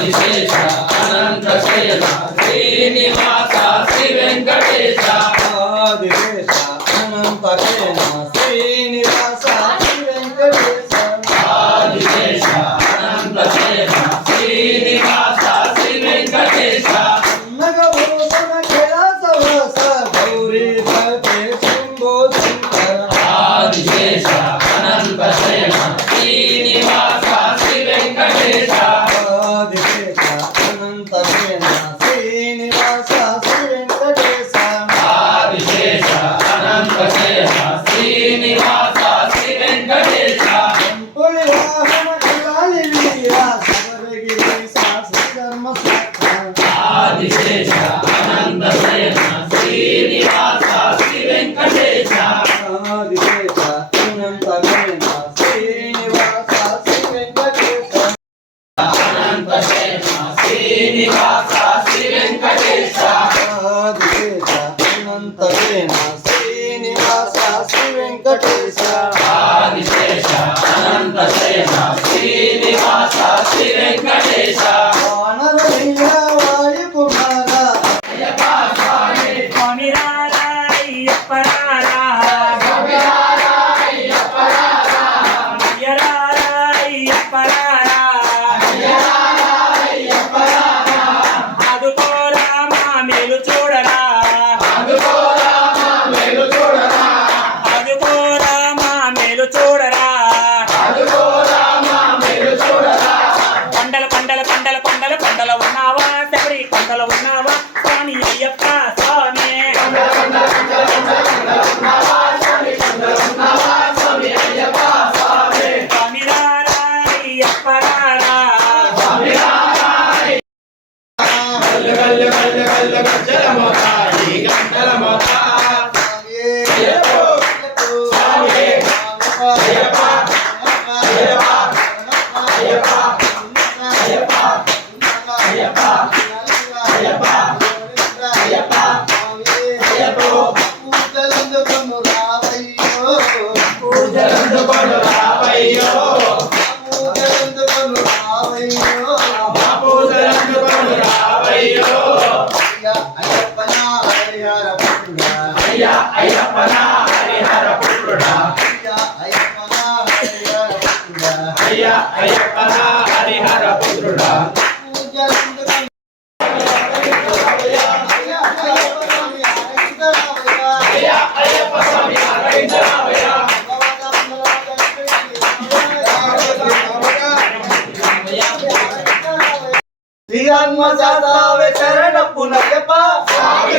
విశేష అనంత శ్రేయస్ です。Krishna சாமி ஐயப்பா శ్రీరామ జాతావే చరణ పునయ్యప్ప స్వామి